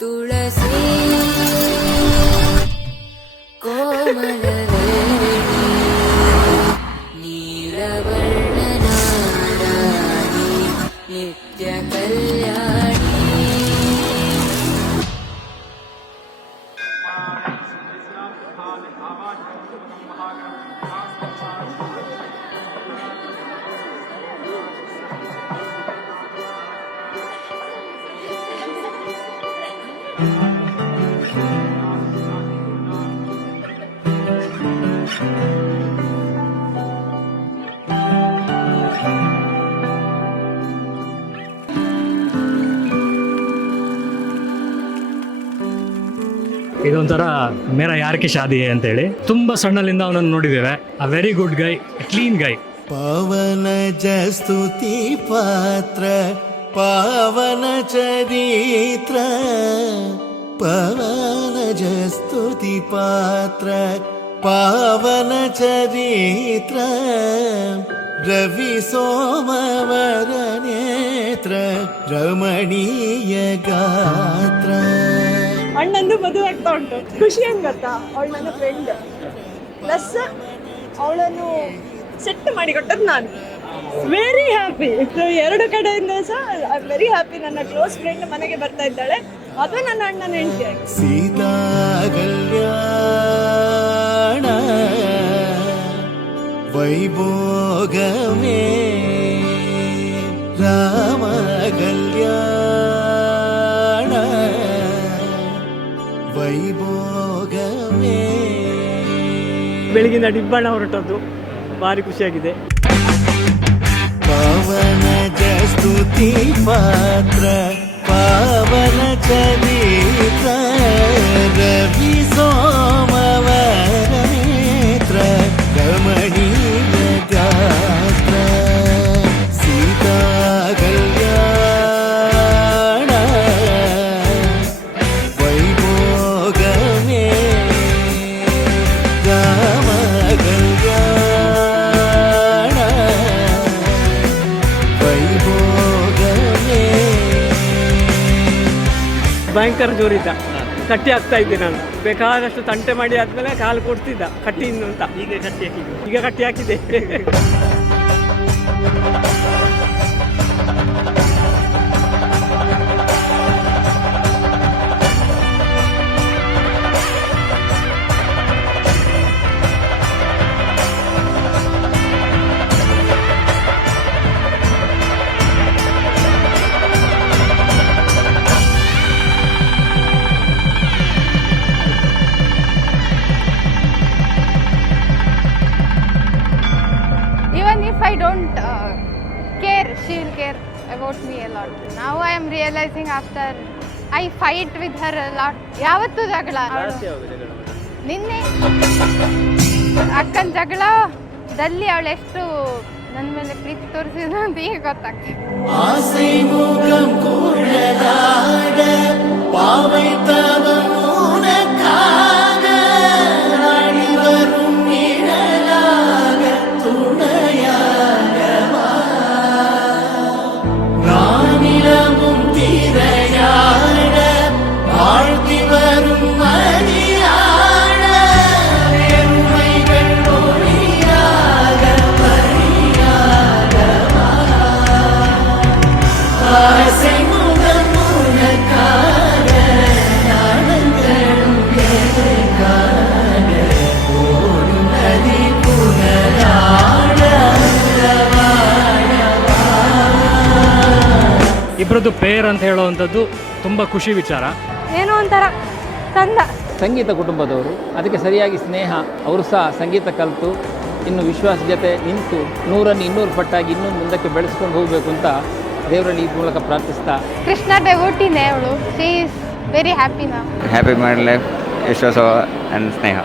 ತುಳಸಿ ಕೋಮಲವೇಣಿ ನೀಲವರ್ಣನಾರಾಣಿ ನಿತ್ಯ ಕಲ್ಯಾಣಿ. ಇದೊಂಥರ ಮೇರಾ ಯಾರಕ್ಕೆ ಶಾದಿ ಅಂತೇಳಿ ತುಂಬ ಸಣ್ಣಲ್ಲಿಂದ ಅವನನ್ನು ನೋಡಿದ್ದೇವೆ. A very good guy, clean guy. ಪಾವನ ಸ್ತುತಿ ಪಾತ್ರ ಪಾವನ ಚರಿತ್ರ ಪವನ ಸ್ತುತಿ ಪಾತ್ರ ಪಾವನ ಚರಿತ್ರ ರವಿ ಸೋಮವರ ನೇತ್ರ ರಮಣೀಯ ಗಾತ್ರ. ಅಣ್ಣಂದು ಮದುವೆ ಆಗ್ತಾ ಉಂಟು. ಖುಷಿ ಏನ್ ಗೊತ್ತಾ, ಅವಳು ನನ್ನ ಫ್ರೆಂಡ್ ಪ್ಲಸ್ ಅವಳನ್ನು ಸೆಟ್ ಮಾಡಿ ಕೊಟ್ಟದ್ದು ನಾನು. Very happy. ಎರಡು ಕಡೆಯಿಂದ ಸಹ ಐ ಆಮ್ ವೆರಿ ಹ್ಯಾಪಿ. ನನ್ನ ಕ್ಲೋಸ್ ಫ್ರೆಂಡ್ ಮನೆಗೆ ಬರ್ತಾ ಇದ್ದಾಳೆ, ಅದು ನನ್ನ ಅಣ್ಣನ ಹೆಂಡತಿ. ಸೀತಾ ಕಲ್ಯಾಣ ವೈಭೋಗಮೇ ರಾಮ ಕಲ್ಯಾಣ ವೈಭೋಗಮೇ. ಬೆಳಗಿನ ಡಿಬ್ಬಣ ಹೊರಟದ್ದು ಭಾರಿ ಖುಷಿಯಾಗಿದೆ. ಪಾವನ ಸ್ತುತಿ ಪಾತ್ರ ಪಾವನ ಚರಿತ್ರ ರವಿ ಸೋಮವರ ನೇತ್ರ ರಮಣೀಯ ಗಾತ್ರ. ಸೀತಾ ಕಲ್ಯಾಣ ವೈಭೋಗಮೇ ರಾಮ ಕಲ್ಯಾಣ ವೈಭೋಗಮೇ. ಭಯಂಕರ ಜೋರಿದ್ದ. ಕಟ್ಟಿ ಆಗ್ತಾ ಇದ್ದೆ ನಾನು. ಬೇಕಾದಷ್ಟು ತಂಟೆ ಮಾಡಿ ಆದ್ಮೇಲೆ ಕಾಲು ಕೊಡ್ತಿದ್ದ ಕಟ್ಟಿ ಇನ್ನು ಅಂತ. ಈಗ ಕಟ್ಟಿ ಹಾಕಿದೆ. Even if I don't care, she will care about me a lot. Now I am realizing after I fight with her a lot. ಯಾವತ್ತೂ ಜಗಳ. ನಿನ್ನೆ ಅಕ್ಕನ ಜಗಳದಲ್ಲಿ ಅವಳು ಎಷ್ಟು ನನ್ನ ಮೇಲೆ ಪ್ರೀತಿ ತೋರಿಸಿದ್ರು ಅಂತ ಈಗ ಗೊತ್ತಾಗ್ತದೆ. ஆசை முகம் குழலாட பாவை தவம் உனக்காக நாடி வரும் நிழலாக துணையாக வா. நானிலமும் திரையாட வாழ்த்தி வரும் மதியாட பெருமைகள் ஒளியாக வழியாக வா. ஆசை முகம் உனக்காக நாணங்களும் எதற்காக ஓடும் நதி புனலாட ಇಬ್ಬರದ್ದು ಪೇರ್ ಅಂತ ಹೇಳುವಂಥದ್ದು ತುಂಬ ಖುಷಿ ವಿಚಾರ. ಏನೋ ಒಂಥರ ಚಂದ. ಸಂಗೀತ ಕುಟುಂಬದವರು, ಅದಕ್ಕೆ ಸರಿಯಾಗಿ ಸ್ನೇಹ. ಅವರು ಸಹ ಸಂಗೀತ ಕಲಿತು ಇನ್ನು ವಿಶ್ವಾಸ ಜೊತೆ ನಿಂತು 100 ಪಟ್ಟಾಗಿ ಇನ್ನೂ ಮುಂದಕ್ಕೆ ಬೆಳೆಸ್ಕೊಂಡು ಹೋಗಬೇಕು ಅಂತ ದೇವರಲ್ಲಿ ಈ ಮೂಲಕ ಪ್ರಾರ್ಥಿಸ್ತಾ. ಕೃಷ್ಣ ಡೆವೋಟಿನೇ ಅವಳು. She is very happy now. Happy married life, Vishwas and Sneha.